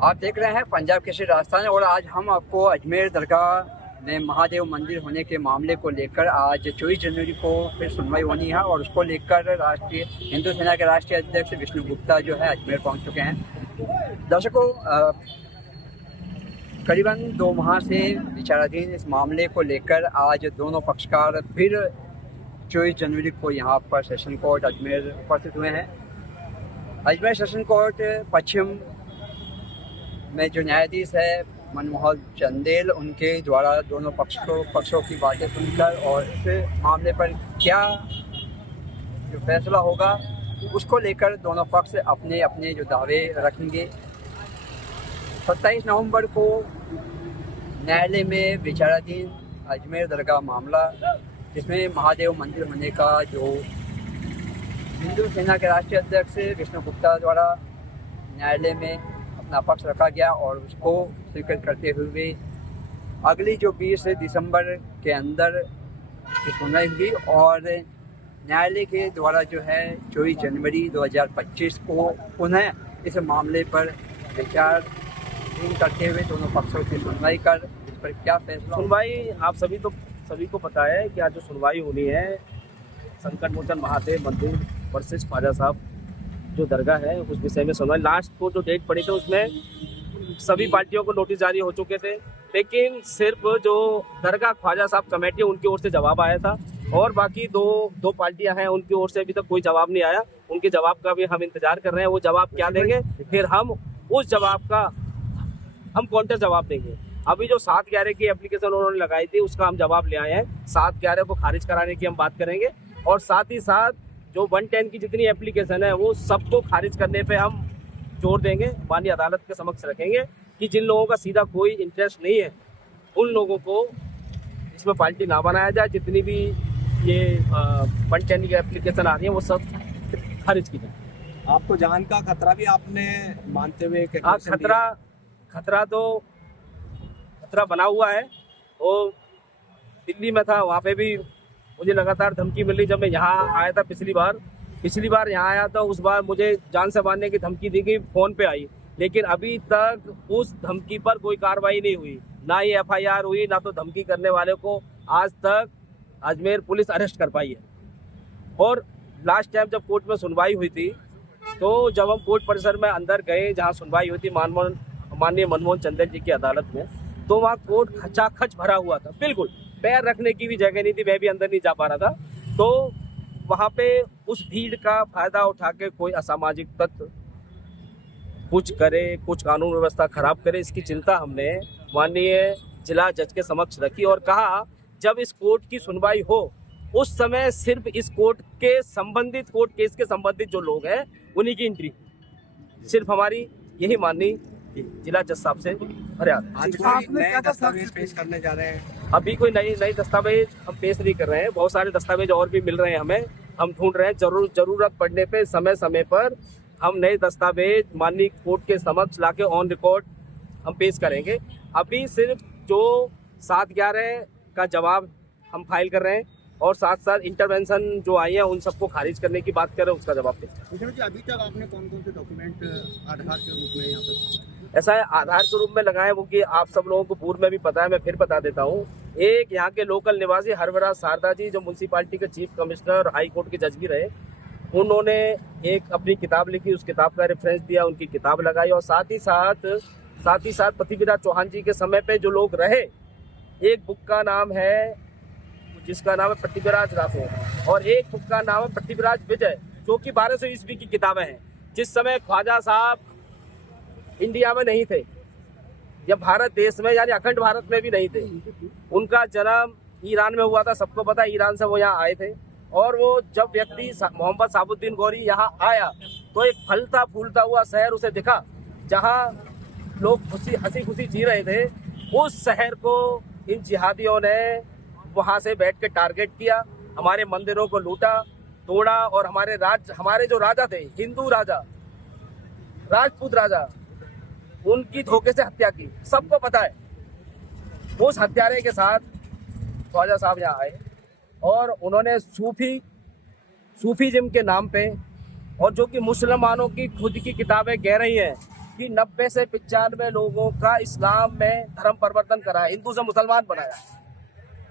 आप देख रहे हैं पंजाब केसरी राजस्थान और आज हम आपको अजमेर दरगाह में महादेव मंदिर होने के मामले को लेकर आज 24 जनवरी को फिर सुनवाई होनी है और उसको लेकर राष्ट्रीय हिंदू सेना के राष्ट्रीय अध्यक्ष विष्णु गुप्ता जो है अजमेर पहुंच चुके हैं। दर्शकों, करीबन 2 माह से विचाराधीन इस मामले को लेकर आज दोनों पक्षकार फिर 24 जनवरी को यहाँ पर सेशन कोर्ट अजमेर उपस्थित हुए हैं। अजमेर सेशन कोर्ट पश्चिम में जो न्यायाधीश है मनमोहन चंदेल, उनके द्वारा दोनों पक्षों की बातें सुनकर और इस मामले पर क्या जो फैसला होगा उसको लेकर दोनों पक्ष अपने अपने जो दावे रखेंगे। 27 नवंबर को न्यायालय में विचाराधीन अजमेर दरगाह मामला, जिसमें महादेव मंदिर होने का जो हिंदू सेना के राष्ट्रीय अध्यक्ष विष्णु गुप्ता द्वारा न्यायालय में अपना पक्ष रखा गया और उसको स्वीकृत करते हुए अगली जो 20 दिसंबर के अंदर इसकी सुनवाई हुई और न्यायालय के द्वारा जो है 24 जनवरी 2025 को पुनः इस मामले पर विचार करते हुए दोनों पक्षों की सुनवाई कर इस पर क्या फैसला। सुनवाई आप सभी को पता है कि आज जो सुनवाई होनी है संकट मोचन महादेव मंदिर वर्सेस ख्वाजा साहब जो दरगाह है उस विषय में सुनवाई। लास्ट को जो डेट पड़ी थी उसमें सभी पार्टियों को नोटिस जारी हो चुके थे, लेकिन सिर्फ जो दरगाह ख्वाजा साहब कमेटी है उनकी ओर से जवाब आया था और बाकी दो पार्टियां हैं उनकी ओर से अभी तक कोई जवाब नहीं आया। उनके जवाब का भी हम इंतजार कर रहे हैं, वो जवाब क्या देंगे, फिर हम उस जवाब का हम काउंटर जवाब देंगे। अभी जो 7/11 की एप्लीकेशन उन्होंने लगाई थी उसका हम जवाब ले आए हैं। 7/11 को खारिज कराने की हम बात करेंगे और साथ ही साथ जो 110 की जितनी एप्लीकेशन है वो सबको खारिज करने पे हम जोर देंगे, माननीय अदालत के समक्ष रखेंगे कि जिन लोगों का सीधा कोई इंटरेस्ट नहीं है उन लोगों को इसमें पार्टी ना बनाया जाए। जितनी भी ये 110 की एप्लीकेशन आ रही है वो सब खारिज की जाए। आपको जान का खतरा भी आपने मानते हुए खतरा बना हुआ है। और दिल्ली में था, वहाँ पे भी मुझे लगातार धमकी मिल रही। जब मैं यहाँ आया था पिछली बार यहाँ आया था, उस बार मुझे जान से मारने की धमकी दी गई, फ़ोन पे आई, लेकिन अभी तक उस धमकी पर कोई कार्रवाई नहीं हुई, ना ये FIR हुई, ना तो धमकी करने वाले को आज तक अजमेर पुलिस अरेस्ट कर पाई है। और लास्ट टाइम जब कोर्ट में सुनवाई हुई थी तो जब हम कोर्ट परिसर में अंदर गए जहाँ सुनवाई हुई थी माननीय मनमोहन चंदेल जी की अदालत में, तो वहाँ कोर्ट खचाखच भरा हुआ था, बिल्कुल पैर रखने की भी जगह नहीं थी, मैं भी अंदर नहीं जा पा रहा था। तो वहाँ पे उस भीड़ का फायदा उठा के कोई असामाजिक तत्व कुछ करे, कुछ कानून व्यवस्था खराब करे, इसकी चिंता हमने माननीय जिला जज के समक्ष रखी और कहा जब इस कोर्ट की सुनवाई हो उस समय सिर्फ इस कोर्ट केस के संबंधित जो लोग हैं उन्हीं की एंट्री, सिर्फ हमारी यही माननी जिला जज साहब से फरियाद। आज कोई नए दस्तावेज पेश करने जा रहे हैं? अभी कोई नई दस्तावेज हम पेश नहीं कर रहे हैं, बहुत सारे दस्तावेज और भी मिल रहे हैं हमें, हम ढूंढ रहे हैं। जरूरत पड़ने पे समय पर हम नए दस्तावेज माननीय कोर्ट के समक्ष लाके ऑन रिकॉर्ड हम पेश करेंगे। अभी सिर्फ जो 7/11 का जवाब हम फाइल कर रहे हैं और साथ साथ इंटरवेंशन जो आई है उन सबको खारिज करने की बात कर रहे हैं, उसका जवाब पेश करें। अभी तक आपने कौन से डॉक्यूमेंट आधार के रूप में यहाँ पे? ऐसा है, आधार के रूप में लगाए वो कि आप सब लोगों को पूर्व में भी पता है, मैं फिर बता देता हूँ। एक यहाँ के लोकल निवासी हरवरा शारदा जी जो म्यूनसिपालिटी के चीफ कमिश्नर और हाई कोर्ट के जज भी रहे, उन्होंने एक अपनी किताब लिखी, उस किताब का रेफरेंस दिया, उनकी किताब लगाई और साथ ही साथ पृथ्वीराज चौहान जी के समय पे जो लोग रहे, एक बुक का नाम है जिसका नाम है पृथ्वीराज राठौर और एक बुक का नाम है पृथ्वीराज विजय, जो कि 1200 ईस्वी की किताबें हैं। जिस समय ख्वाजा साहब इंडिया में नहीं थे या भारत देश में यानी अखंड भारत में भी नहीं थे, उनका जन्म ईरान में हुआ था, सबको पता है, ईरान से वो यहाँ आए थे। और वो जब व्यक्ति मोहम्मद साबुद्दीन गौरी यहाँ आया तो एक फलता फूलता हुआ शहर उसे दिखा, जहाँ लोग हंसी खुशी जी रहे थे। उस शहर को इन जिहादियों ने वहाँ से बैठ के टारगेट किया, हमारे मंदिरों को लूटा तोड़ा और हमारे जो राजा थे, हिंदू राजा, राजपूत राजा, उनकी धोखे से हत्या की, सबको पता है। उस हत्यारे के साथ ख्वाजा साहब यहाँ आए और उन्होंने सूफीज़म के नाम पे, और जो कि मुसलमानों की खुद की किताबें कह रही हैं कि 90 से 95 लोगों का इस्लाम में धर्म परिवर्तन करा है, हिंदू से मुसलमान बनाया।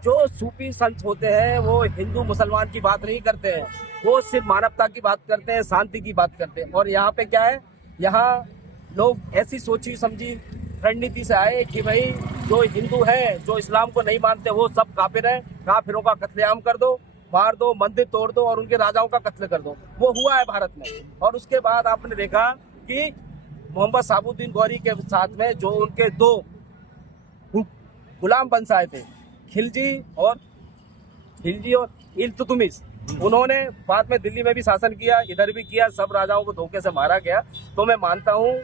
जो सूफी संत होते हैं वो हिंदू मुसलमान की बात नहीं करते हैं, वो सिर्फ मानवता की बात करते हैं, शांति की बात करते हैं। और यहाँ पे क्या है, यहाँ लोग ऐसी सोची समझी रणनीति से आए कि भाई जो हिंदू है, जो इस्लाम को नहीं मानते, वो सब काफिर हैं, काफिरों का कत्लेआम कर दो, मार दो, मंदिर तोड़ दो और उनके राजाओं का कत्ल कर दो। वो हुआ है भारत में। और उसके बाद आपने देखा कि मोहम्मद साबुद्दीन गौरी के साथ में जो उनके 2 गुलाम वंशाए थे, खिलजी और इल्तुतमिश, उन्होंने बाद में दिल्ली में भी शासन किया, इधर भी किया, सब राजाओं को धोखे से मारा गया। तो मैं मानता हूँ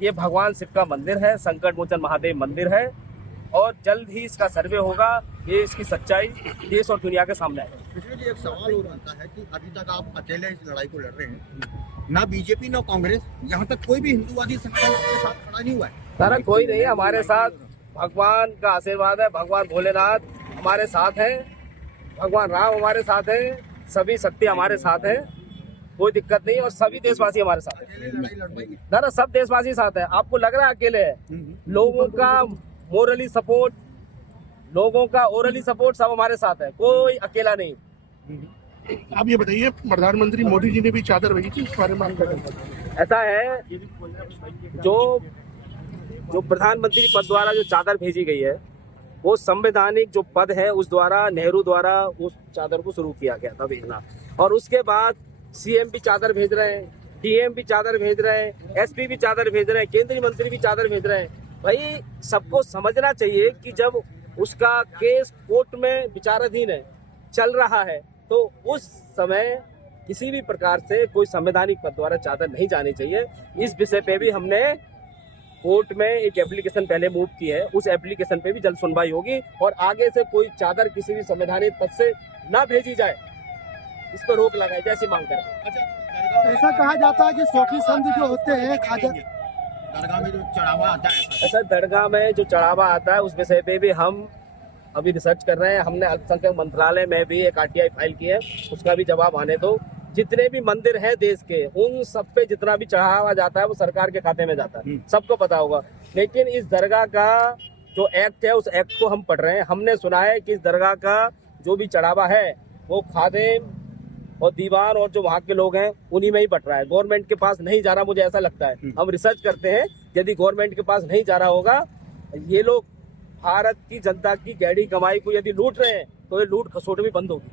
ये भगवान शिव का मंदिर है, संकट मोचन महादेव मंदिर है, और जल्द ही इसका सर्वे होगा। ये इसकी सच्चाई देश और दुनिया के सामने आएगी। कृष्ण जी, एक सवाल और बनता है कि अभी तक आप अकेले इस लड़ाई को लड़ रहे हैं, ना बीजेपी ना कांग्रेस, यहाँ तक कोई भी हिंदूवादी संगठन आपके साथ खड़ा नहीं हुआ है। सारा कोई नहीं, हमारे साथ भगवान का आशीर्वाद है, भगवान भोलेनाथ हमारे साथ है, भगवान राम हमारे साथ है, सभी शक्ति हमारे साथ है, कोई दिक्कत नहीं। और सभी देशवासी हमारे साथ है, अकेले लड़ाई लड़ पाएंगे? ना सब देशवासी साथ है। आपको लग रहा है अकेले है, लोगों का मोरली सपोर्ट, लोगों का ओरली सपोर्ट सब हमारे साथ है, कोई अकेला नहीं। आप ये बताइए, प्रधानमंत्री मोदी जी ने भी चादर भेजी थी, इस बारे में आप क्या कहते हैं? ऐसा है, जो प्रधानमंत्री पद द्वारा जो चादर भेजी गई है, वो संवैधानिक जो पद है उस द्वारा, नेहरू द्वारा उस चादर को शुरू किया गया था भेजना। और उसके बाद सीएम भी चादर भेज रहे हैं, डीएम भी चादर भेज रहे हैं, एसपी भी चादर भेज रहे हैं, केंद्रीय मंत्री भी चादर भेज रहे हैं। भाई सबको समझना चाहिए कि जब उसका केस कोर्ट में विचाराधीन है, चल रहा है, तो उस समय किसी भी प्रकार से कोई संवैधानिक पद द्वारा चादर नहीं जानी चाहिए। इस विषय पे भी हमने कोर्ट में एक एप्लीकेशन पहले मूव की है, उस एप्लीकेशन पे भी जल्द सुनवाई होगी और आगे से कोई चादर किसी भी संवैधानिक पद से ना भेजी जाए, इस पर रोक लगाई जाए, ऐसी मांग करें। ऐसा कहा जाता है कि सूफी संत जो होते हैं दरगाह में जो चढ़ावा आता है, ऐसा दरगाह में जो चढ़ावा आता है उस विषय पे भी हम अभी रिसर्च कर रहे हैं। हमने अल्पसंख्यक मंत्रालय में भी एक आरटीआई फाइल की है, उसका भी जवाब आने दो। जितने भी मंदिर हैं देश के, उन सब पे जितना भी चढ़ावा जाता है वो सरकार के खाते में जाता है, सबको पता होगा। लेकिन इस दरगाह का जो एक्ट है, उस एक्ट को हम पढ़ रहे हैं। हमने सुना है कि इस दरगाह का जो भी चढ़ावा है वो खादिम और दीवान और जो वहाँ के लोग हैं उन्हीं में ही बट रहा है, गवर्नमेंट के पास नहीं जा रहा, मुझे ऐसा लगता है। हम रिसर्च करते हैं, यदि गवर्नमेंट के पास नहीं जा रहा होगा, ये लोग भारत की जनता की गहरी कमाई को यदि लूट रहे हैं, तो ये लूट खसोट भी बंद होगी।